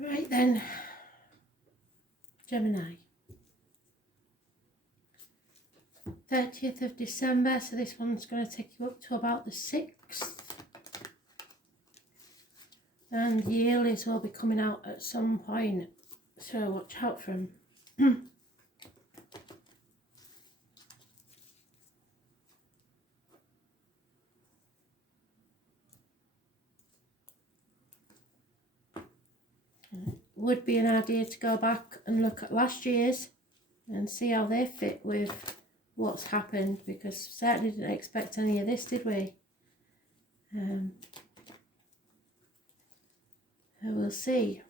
Right then, Gemini. 30th of December, so this one's going to take you up to about the 6th. And the yearlies will be coming out at some point, so watch out for them. Would be an idea to go back and look at last year's and see how they fit with what's happened, because certainly didn't expect any of this, did we? We'll see.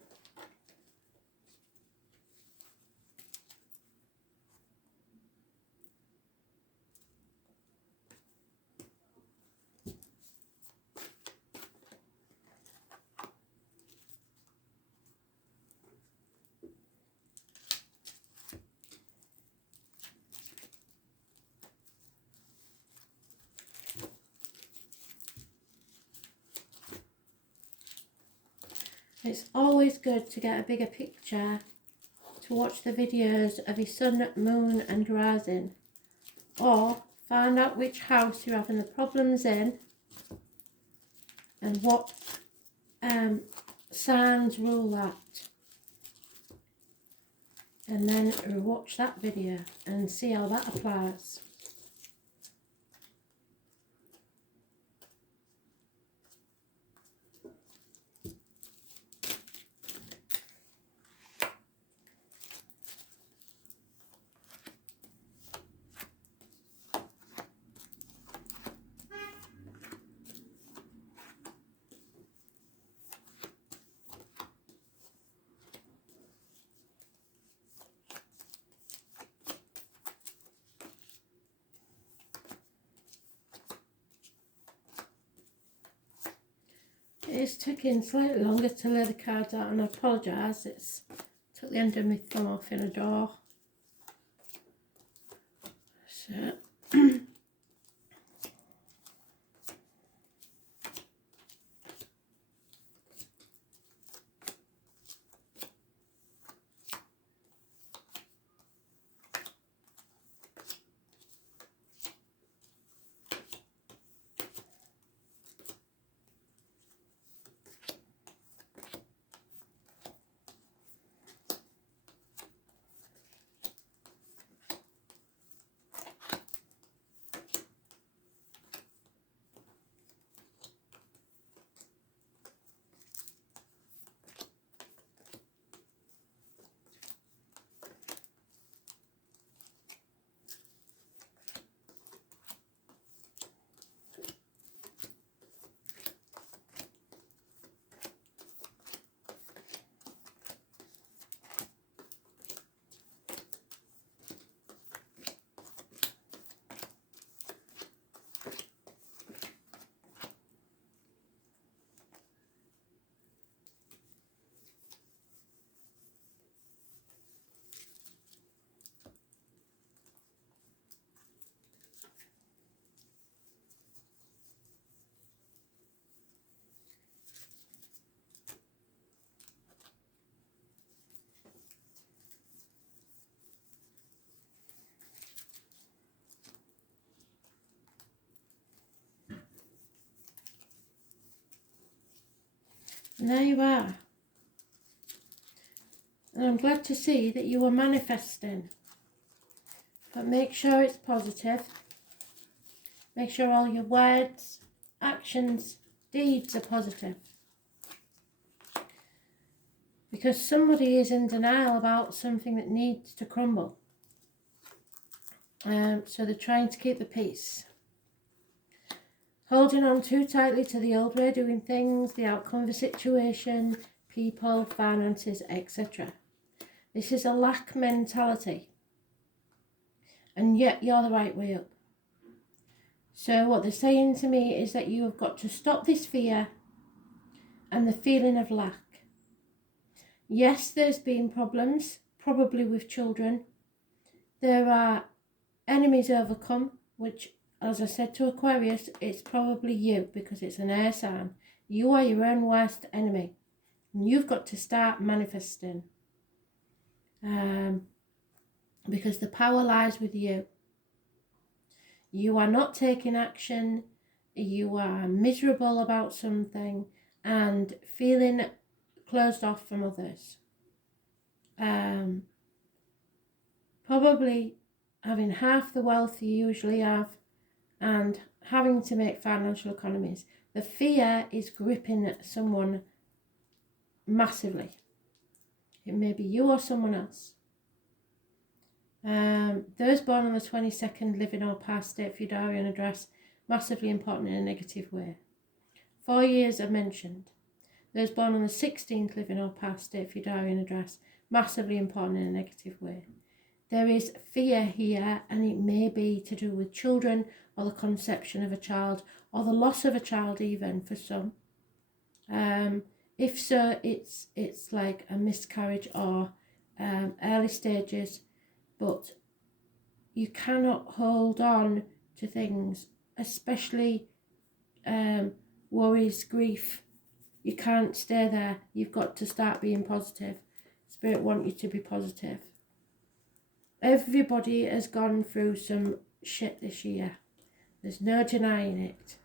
It's always good to get a bigger picture, to watch the videos of your sun, moon and rising, or find out which house you're having the problems in and what signs rule that, and then watch that video and see how that applies. It's taking slightly longer to lay the cards out, and I apologise, it's took the end of my thumb off in a door. So and there you are. And I'm glad to see that you are manifesting. But make sure it's positive. Make sure all your words, actions, deeds are positive. Because somebody is in denial about something that needs to crumble. So they're trying to keep the peace. Holding on too tightly to the old way of doing things, the outcome of a situation, people, finances, etc. This is a lack mentality. And yet you're the right way up. So what they're saying to me is that you have got to stop this fear and the feeling of lack. Yes, there's been problems, probably with children. There are enemies overcome, which, as I said to Aquarius, it's probably you, because it's an air sign. You are your own worst enemy. And you've got to start manifesting. Because the power lies with you. You are not taking action. You are miserable about something and feeling closed off from others. Probably having half the wealth you usually have and having to make financial economies. The fear is gripping someone massively. It may be you or someone else. Those born on the 22nd living or past, state for your diary and address, massively important in a negative way. 4 years are mentioned. Those born on the 16th living or past, state for your diary and address, massively important in a negative way. There is fear here, and it may be to do with children or the conception of a child or the loss of a child even for some. If so, it's like a miscarriage or early stages, but you cannot hold on to things, especially worries, grief. You can't stay there. You've got to start being positive. Spirit want you to be positive. Everybody has gone through some shit this year. There's no denying it.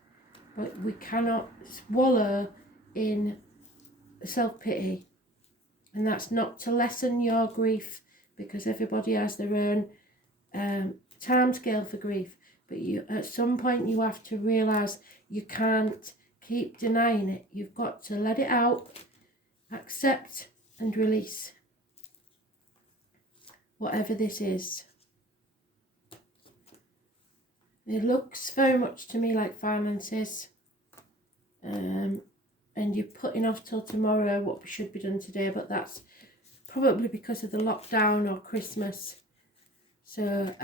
But we cannot wallow in self-pity. And that's not to lessen your grief, because everybody has their own time scale for grief. But you, at some point, you have to realise you can't keep denying it. You've got to let it out, accept and release. Whatever this is. It looks very much to me like finances. And you're putting off till tomorrow what should be done today, but that's probably because of the lockdown or Christmas. So,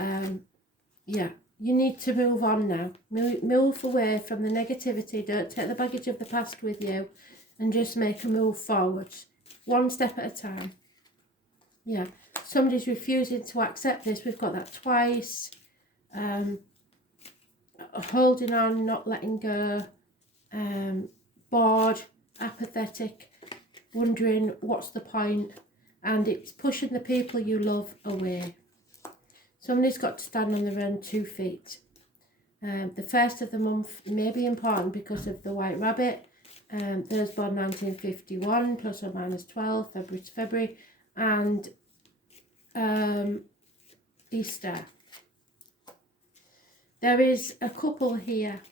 yeah, you need to move on now. Move away from the negativity. Don't take the baggage of the past with you and just make a move forward. One step at a time. Yeah, somebody's refusing to accept this. We've got that twice. Holding on, not letting go. Bored, apathetic, wondering what's the point, and it's pushing the people you love away. Somebody's got to stand on their own 2 feet. The first of the month may be important because of the White Rabbit. Those born 1951, plus or minus 12, February to February, and Easter. There is a couple here,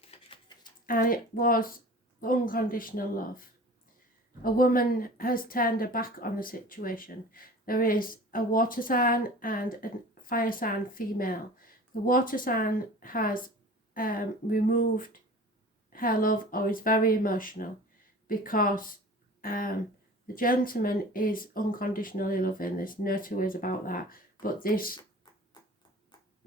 and it was unconditional love. A woman has turned her back on the situation. There is a water sign and a fire sign female. The water sign has removed her love or is very emotional because the gentleman is unconditionally loving. There's no two ways about that. But this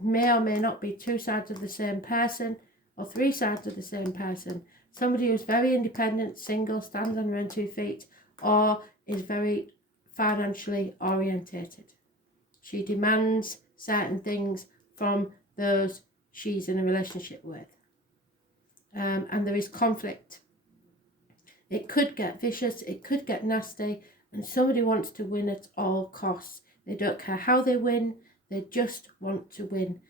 may or may not be 2 sides of the same person or 3 sides of the same person. Somebody who's very independent, single, stands on their own 2 feet, or is very financially orientated. She demands certain things from those she's in a relationship with. And there is conflict. It could get vicious, it could get nasty, and somebody wants to win at all costs. They don't care how they win, they just want to win.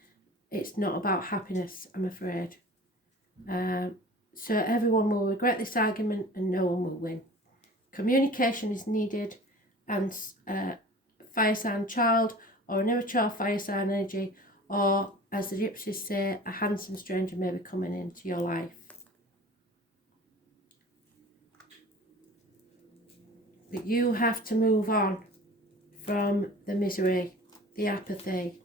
It's not about happiness, I'm afraid. So everyone will regret this argument and no one will win. Communication is needed, and fire sign child or an immature fire sign energy, or as the gypsies say, a handsome stranger may be coming into your life. But you have to move on from the misery, the apathy.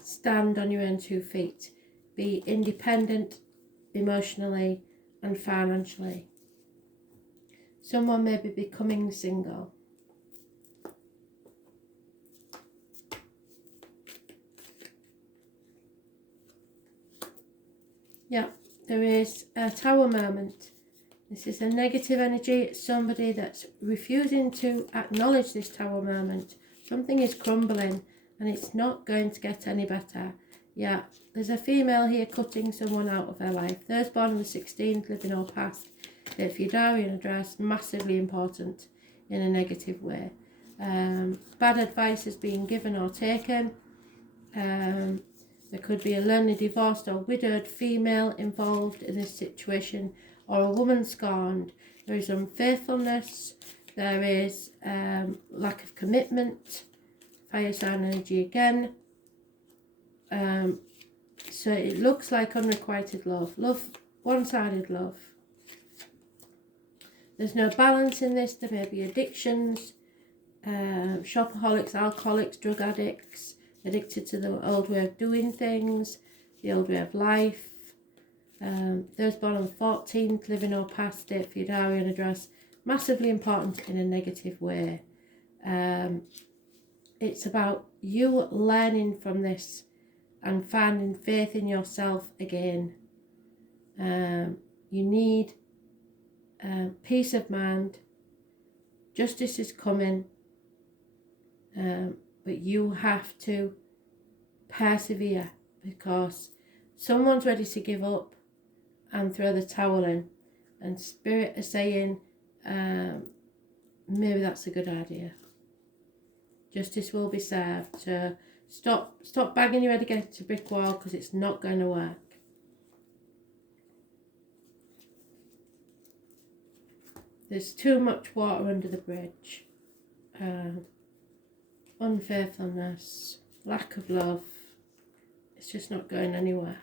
Stand on your own 2 feet. Be independent emotionally and financially. Someone may be becoming single. Yeah, there is a tower moment. This is a negative energy. It's somebody that's refusing to acknowledge this tower moment. Something is crumbling and it's not going to get any better. Yeah, there's a female here cutting someone out of her life. Those born on the 16th, living or past. If your diary and address, massively important in a negative way. Bad advice is being given or taken. There could be a lonely, divorced or widowed female involved in this situation, or a woman scorned. There is unfaithfulness. There is lack of commitment. Fire sign energy again. So it looks like unrequited love. One-sided love. There's no balance in this. There may be addictions, shopaholics, alcoholics, drug addicts, addicted to the old way of doing things, the old way of life. Those born on the 14th, living or past date for your diary and address, massively important in a negative way. It's about you learning from this and finding faith in yourself again. You need peace of mind. Justice is coming, but you have to persevere, because someone's ready to give up and throw the towel in, and spirit is saying maybe that's a good idea. Justice will be served. So stop banging your head against a brick wall, because it's not going to work. There's too much water under the bridge. Unfaithfulness, lack of love. It's just not going anywhere.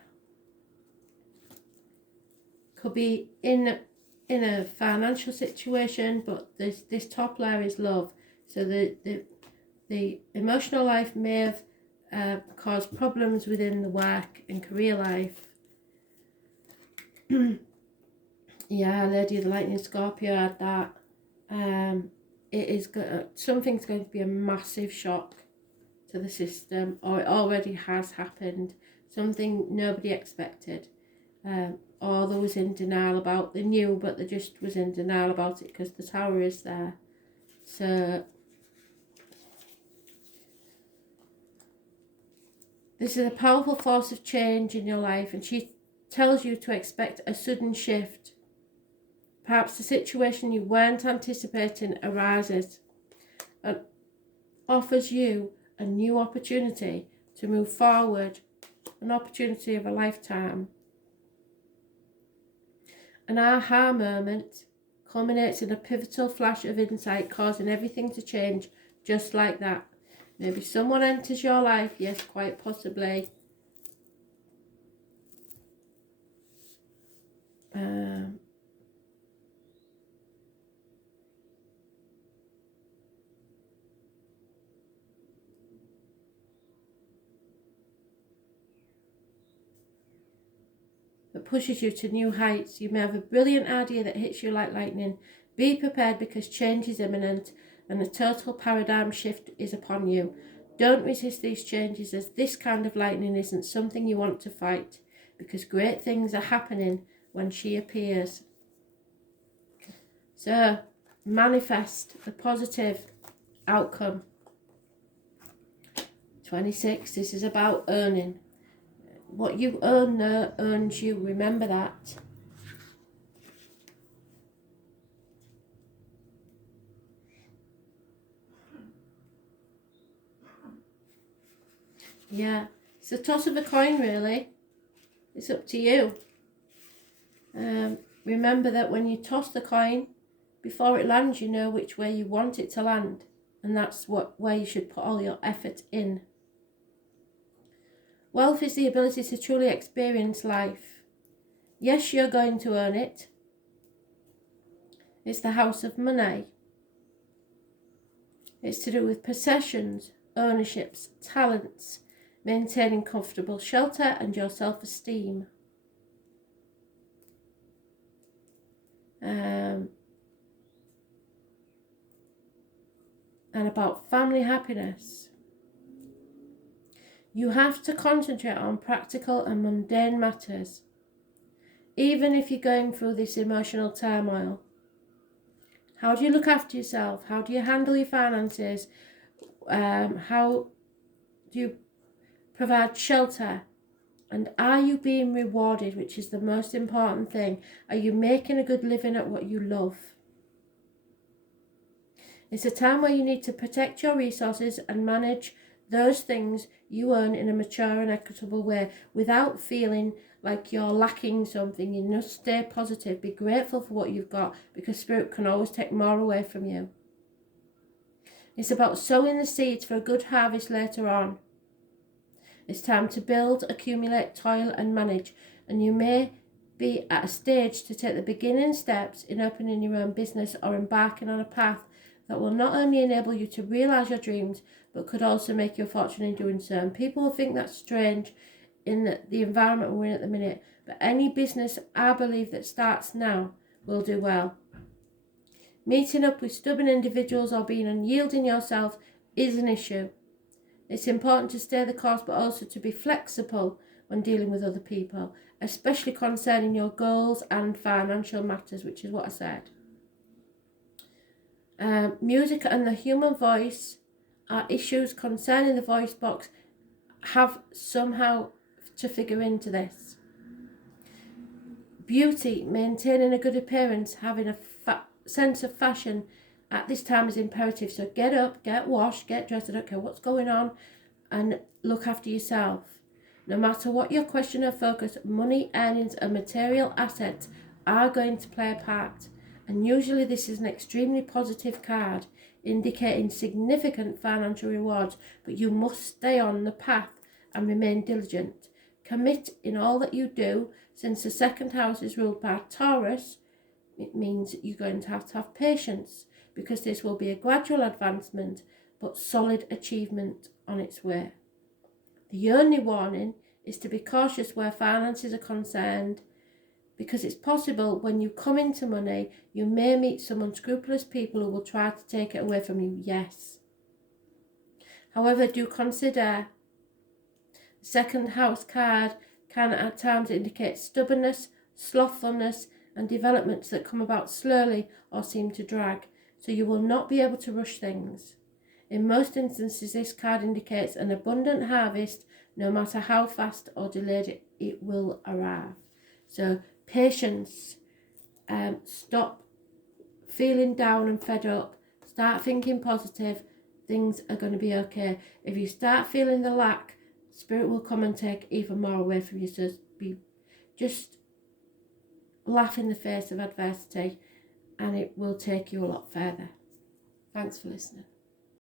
Could be in a financial situation, but this top layer is love. So the emotional life may have caused problems within the work and career life. Yeah, Lady of the Lightning Scorpio had that. It is something's going to be a massive shock to the system, or it already has happened. Something nobody expected, or there was in denial about. They knew, but they just was in denial about it because the tower is there. So this is a powerful force of change in your life, and she tells you to expect a sudden shift. Perhaps the situation you weren't anticipating arises and offers you a new opportunity to move forward, an opportunity of a lifetime. An aha moment culminates in a pivotal flash of insight, causing everything to change just like that. Maybe someone enters your life, yes, quite possibly. That pushes you to new heights. You may have a brilliant idea that hits you like lightning. Be prepared, because change is imminent and a total paradigm shift is upon you. Don't resist these changes, as this kind of lightning isn't something you want to fight, because great things are happening when she appears. So manifest the positive outcome. 26, this is about earning. What you earn there earns you. Remember that. Yeah, it's a toss of a coin, really. It's up to you. Remember that when you toss the coin, before it lands, you know which way you want it to land, and that's where you should put all your effort in. Wealth is the ability to truly experience life. Yes, you're going to earn it. It's the house of money. It's to do with possessions, ownerships, talents, maintaining comfortable shelter and your self-esteem. And about family happiness. You have to concentrate on practical and mundane matters, even if you're going through this emotional turmoil. How do you look after yourself? How do you handle your finances? How do you provide shelter And are you being rewarded, which is the most important thing? Are you making a good living at what you love? It's a time where you need to protect your resources and manage those things you earn in a mature and equitable way without feeling like you're lacking something. You must stay positive. Be grateful for what you've got, because Spirit can always take more away from you. It's about sowing the seeds for a good harvest later on. It's time to build, accumulate, toil and manage. And you may be at a stage to take the beginning steps in opening your own business or embarking on a path that will not only enable you to realise your dreams, but could also make you a fortune in doing so. And people will think that's strange in the environment we're in at the minute, but any business, I believe, that starts now will do well. Meeting up with stubborn individuals or being unyielding yourself is an issue. It's important to stay the course, but also to be flexible when dealing with other people, especially concerning your goals and financial matters, which is what I said. Music and the human voice are issues concerning the voice box. Have somehow to figure into this. Beauty, maintaining a good appearance, having a sense of fashion at this time is imperative. So get up, get washed, get dressed, I don't care what's going on, and look after yourself. No matter what your question or focus, money, earnings and material assets are going to play a part. And usually this is an extremely positive card, indicating significant financial rewards, but you must stay on the path and remain diligent. Commit in all that you do, since the second house is ruled by Taurus. It means you're going to have patience, because this will be a gradual advancement, but solid achievement on its way. The only warning is to be cautious where finances are concerned, because it's possible when you come into money, you may meet some unscrupulous people who will try to take it away from you. Yes. However, do consider the second house card can at times indicate stubbornness, slothfulness, and developments that come about slowly or seem to drag. So you will not be able to rush things. In most instances, this card indicates an abundant harvest, no matter how fast or delayed it will arrive. So patience, stop feeling down and fed up, start thinking positive, things are going to be okay. If you start feeling the lack, Spirit will come and take even more away from you. So just laugh in the face of adversity and it will take you a lot further. Thanks for listening.